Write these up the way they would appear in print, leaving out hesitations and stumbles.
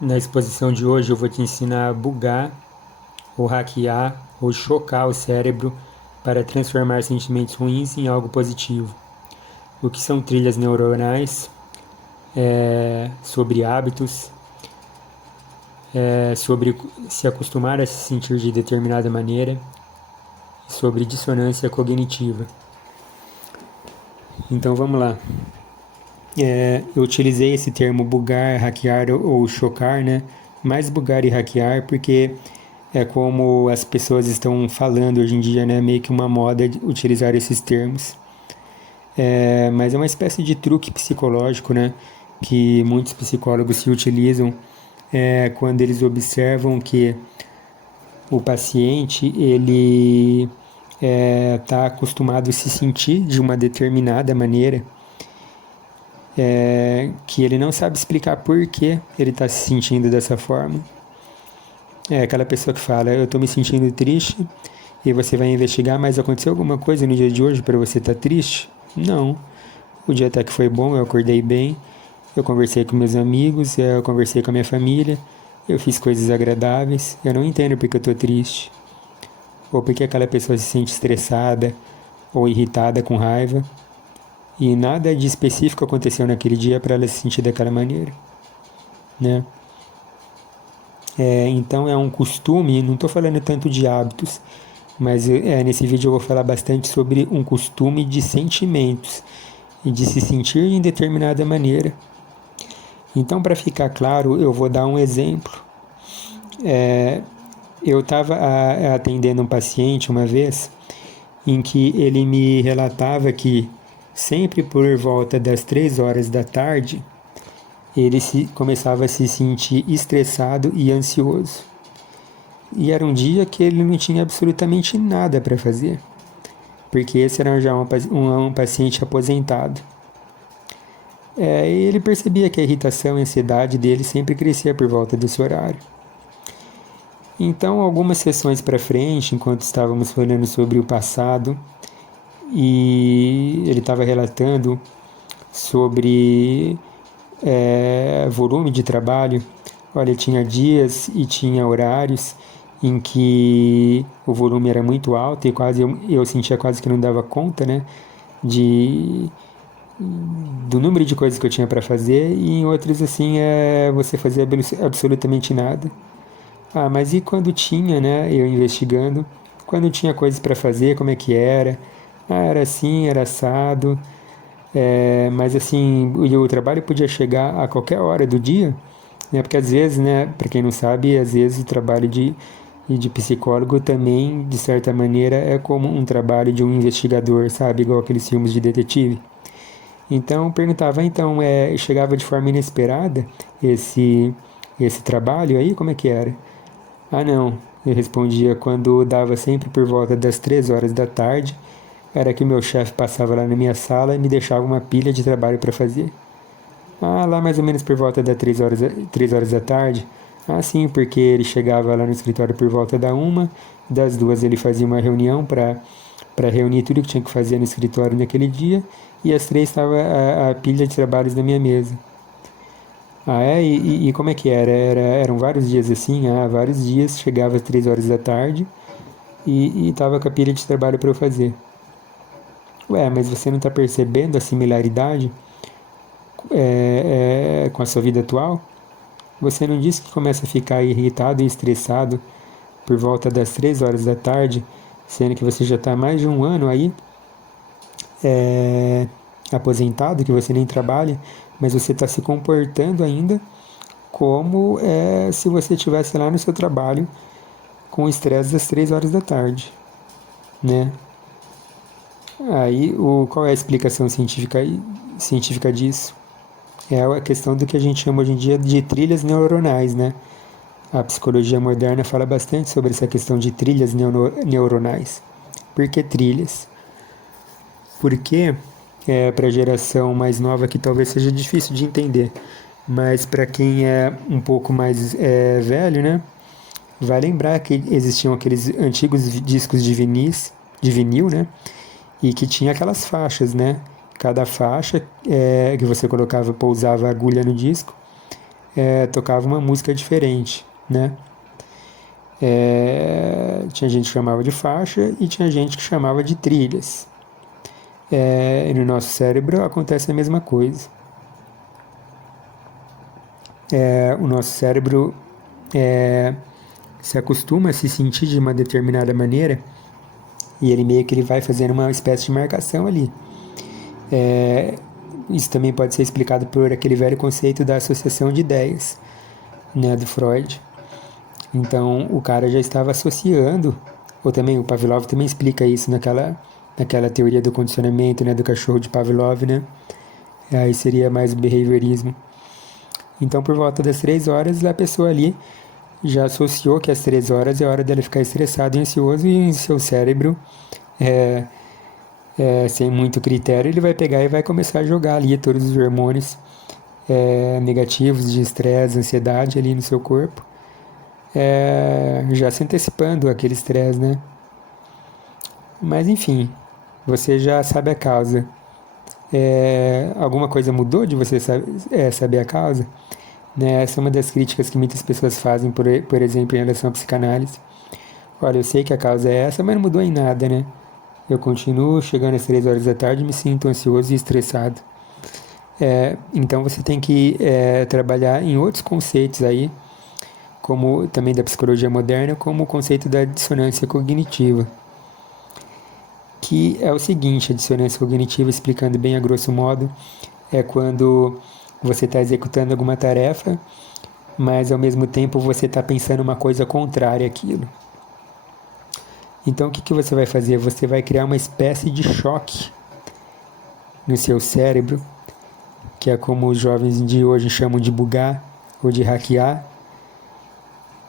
Na exposição de hoje eu vou te ensinar a bugar, ou hackear, ou chocar o cérebro para transformar sentimentos ruins em algo positivo. O que são trilhas neuronais, sobre hábitos, sobre se acostumar a se sentir de determinada maneira, e sobre dissonância cognitiva. Então vamos lá. Eu utilizei esse termo bugar, hackear ou chocar, né? Mais bugar e hackear porque é como as pessoas estão falando hoje em dia, né? Meio que uma moda de utilizar esses termos. Mas é uma espécie de truque psicológico, né? Que muitos psicólogos se utilizam quando eles observam que o paciente ele está acostumado a se sentir de uma determinada maneira, que ele não sabe explicar por que ele está se sentindo dessa forma. É aquela pessoa que fala, eu estou me sentindo triste, e você vai investigar, mas aconteceu alguma coisa no dia de hoje para você estar triste? Não. O dia até que foi bom, eu acordei bem, eu conversei com meus amigos, eu conversei com a minha família, eu fiz coisas agradáveis, eu não entendo porque eu estou triste. Ou porque aquela pessoa se sente estressada ou irritada, com raiva, e nada de específico aconteceu naquele dia para ela se sentir daquela maneira, né? Então é um costume, não estou falando tanto de hábitos, mas nesse vídeo eu vou falar bastante sobre um costume de sentimentos e de se sentir em determinada maneira. Então, para ficar claro, eu vou dar um exemplo. Eu estava atendendo um paciente uma vez em que ele me relatava que sempre por volta das 3 horas da tarde ele começava a se sentir estressado e ansioso. E era um dia que ele não tinha absolutamente nada para fazer, porque esse era já um paciente aposentado. E ele percebia que a irritação e a ansiedade dele sempre crescia por volta desse horário. Então, algumas sessões para frente, enquanto estávamos falando sobre o passado, e ele estava relatando sobre volume de trabalho. Olha, tinha dias e tinha horários em que o volume era muito alto e quase eu sentia quase que não dava conta, né, do número de coisas que eu tinha para fazer, e em outros assim você fazia absolutamente nada. Mas e quando tinha, né, eu investigando, quando tinha coisas para fazer, como é que era? Era assim, era assado. Mas assim, o trabalho podia chegar a qualquer hora do dia, né? Porque às vezes, né, para quem não sabe, às vezes o trabalho de psicólogo também, de certa maneira, é como um trabalho de um investigador, sabe? Igual aqueles filmes de detetive. Então, eu perguntava, então, chegava de forma inesperada esse trabalho aí, como é que era? Não, eu respondia quando dava sempre por volta das 3 horas da tarde, era que o meu chefe passava lá na minha sala e me deixava uma pilha de trabalho para fazer. Lá mais ou menos por volta das 3 horas da tarde. Sim, porque ele chegava lá no escritório por volta da 1, das 2 ele fazia uma reunião para reunir tudo que tinha que fazer no escritório naquele dia, e às 3 estava a pilha de trabalhos na minha mesa. E como é que era? Eram vários dias assim, vários dias, chegava às 3 horas da tarde e estava com a pilha de trabalho para eu fazer. Mas você não está percebendo a similaridade com a sua vida atual? Você não disse que começa a ficar irritado e estressado por volta das 3 horas da tarde, sendo que você já está há mais de um ano aí aposentado, que você nem trabalha, mas você está se comportando ainda como se você estivesse lá no seu trabalho com o estresse das 3 horas da tarde, né? Qual é a explicação científica disso? É a questão do que a gente chama hoje em dia de trilhas neuronais, né? A psicologia moderna fala bastante sobre essa questão de trilhas neuronais. Por que trilhas? Porque para a geração mais nova que talvez seja difícil de entender, mas para quem é um pouco mais velho, né? Vai lembrar que existiam aqueles antigos discos de vinil, né? E que tinha aquelas faixas, né? Cada faixa que você colocava, pousava a agulha no disco, tocava uma música diferente, né? Tinha gente que chamava de faixa e tinha gente que chamava de trilhas. E no nosso cérebro acontece a mesma coisa. O nosso cérebro se acostuma a se sentir de uma determinada maneira e ele meio que ele vai fazendo uma espécie de marcação ali. Isso também pode ser explicado por aquele velho conceito da associação de ideias, né, do Freud. Então o cara já estava associando, ou também o Pavlov também explica isso naquela teoria do condicionamento, né, do cachorro de Pavlov, né? Aí seria mais o behaviorismo. Então por volta das 3 horas a pessoa ali já associou que às 3 horas é hora dela ficar estressado e ansioso e seu cérebro, sem muito critério, ele vai pegar e vai começar a jogar ali todos os hormônios negativos de estresse, ansiedade ali no seu corpo, já se antecipando aquele estresse, né? Mas enfim, você já sabe a causa. Alguma coisa mudou de você saber a causa? Né? Essa é uma das críticas que muitas pessoas fazem, por exemplo, em relação à psicanálise. Olha, eu sei que a causa é essa, mas não mudou em nada, né? Eu continuo chegando às 3 horas da tarde e me sinto ansioso e estressado. Então você tem que trabalhar em outros conceitos aí, como também da psicologia moderna, como o conceito da dissonância cognitiva. Que é o seguinte, a dissonância cognitiva, explicando bem a grosso modo, é quando você está executando alguma tarefa, mas ao mesmo tempo você está pensando uma coisa contrária àquilo. Então o que você vai fazer? Você vai criar uma espécie de choque no seu cérebro, que é como os jovens de hoje chamam de bugar ou de hackear,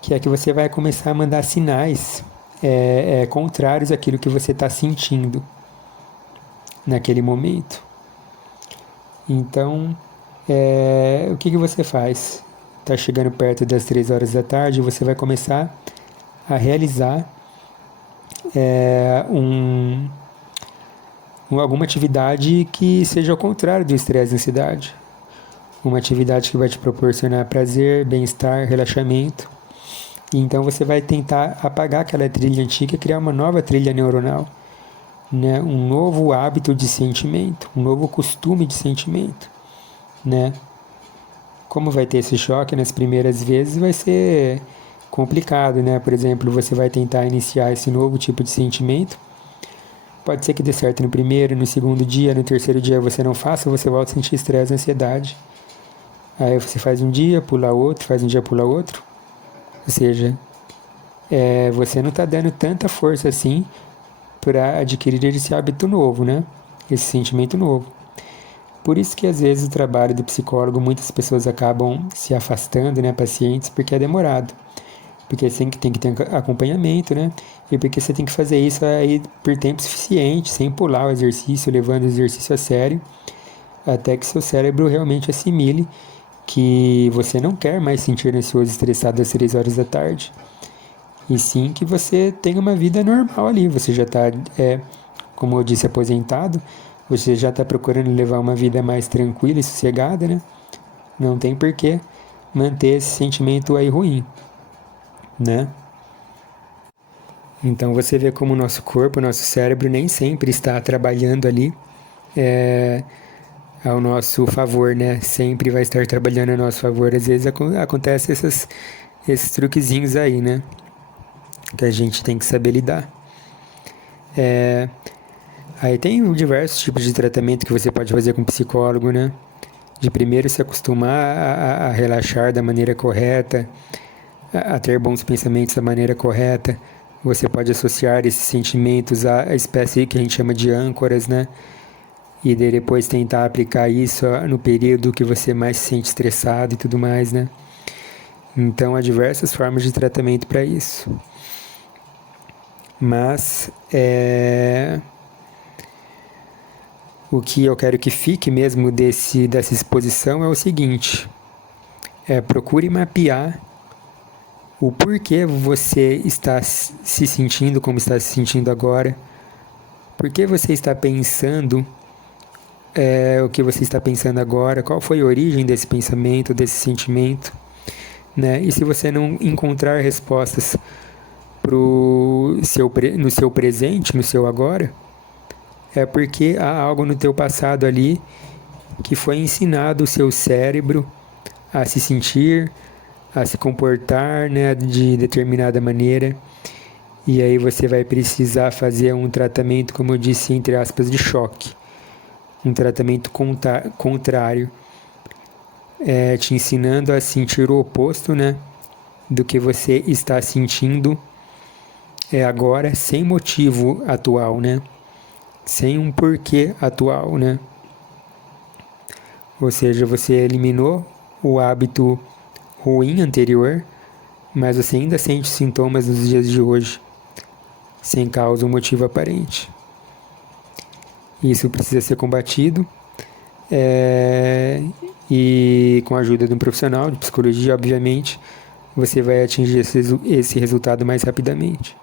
que é que você vai começar a mandar sinais contrários àquilo que você está sentindo naquele momento. Então, o que você faz? Está chegando perto das 3 horas da tarde, você vai começar a realizar alguma atividade que seja ao contrário do estresse e ansiedade. Uma atividade que vai te proporcionar prazer, bem-estar, relaxamento. E então você vai tentar apagar aquela trilha antiga e criar uma nova trilha neuronal, né? Um novo hábito de sentimento, um novo costume de sentimento, né? Como vai ter esse choque nas primeiras vezes, vai ser complicado, né? Por exemplo, você vai tentar iniciar esse novo tipo de sentimento. Pode ser que dê certo no primeiro, no segundo dia, no terceiro dia você não faça, você volta a sentir estresse, ansiedade. Aí você faz um dia, pula outro, faz um dia, pula outro. Ou seja, você não está dando tanta força assim para adquirir esse hábito novo, né? Esse sentimento novo. Por isso que às vezes o trabalho do psicólogo, muitas pessoas acabam se afastando, né, pacientes, porque é demorado. Porque você tem que ter acompanhamento, né? E porque você tem que fazer isso aí por tempo suficiente, sem pular o exercício, levando o exercício a sério, até que seu cérebro realmente assimile que você não quer mais sentir ansioso e estressado às 3 horas da tarde. E sim que você tenha uma vida normal ali. Você já está, como eu disse, aposentado. Você já está procurando levar uma vida mais tranquila e sossegada, né? Não tem porquê manter esse sentimento aí ruim, né? Então você vê como o nosso corpo, o nosso cérebro nem sempre está trabalhando ali ao nosso favor, né? Sempre vai estar trabalhando a nosso favor. Às vezes acontece esses truquezinhos aí, né? Que a gente tem que saber lidar. Aí tem diversos tipos de tratamento que você pode fazer com psicólogo, né? De primeiro se acostumar a relaxar da maneira correta, a ter bons pensamentos da maneira correta. Você pode associar esses sentimentos à espécie que a gente chama de âncoras, né? E depois tentar aplicar isso no período que você mais se sente estressado e tudo mais, né? Então há diversas formas de tratamento para isso. Mas o que eu quero que fique mesmo dessa exposição é o seguinte: procure mapear o porquê você está se sentindo como está se sentindo agora, por que você está pensando o que você está pensando agora, qual foi a origem desse pensamento, desse sentimento, né? E se você não encontrar respostas no seu presente, no seu agora, é porque há algo no teu passado ali que foi ensinado o seu cérebro a se sentir, a se comportar, né, de determinada maneira. E aí você vai precisar fazer um tratamento, como eu disse, entre aspas, de choque. Um tratamento contrário, te ensinando a sentir o oposto, né, do que você está sentindo agora, sem motivo atual, né, sem um porquê atual, né. Ou seja, você eliminou o hábito ruim anterior, mas você ainda sente sintomas nos dias de hoje, sem causa ou motivo aparente. Isso precisa ser combatido, e com a ajuda de um profissional de psicologia, obviamente, você vai atingir esse resultado mais rapidamente.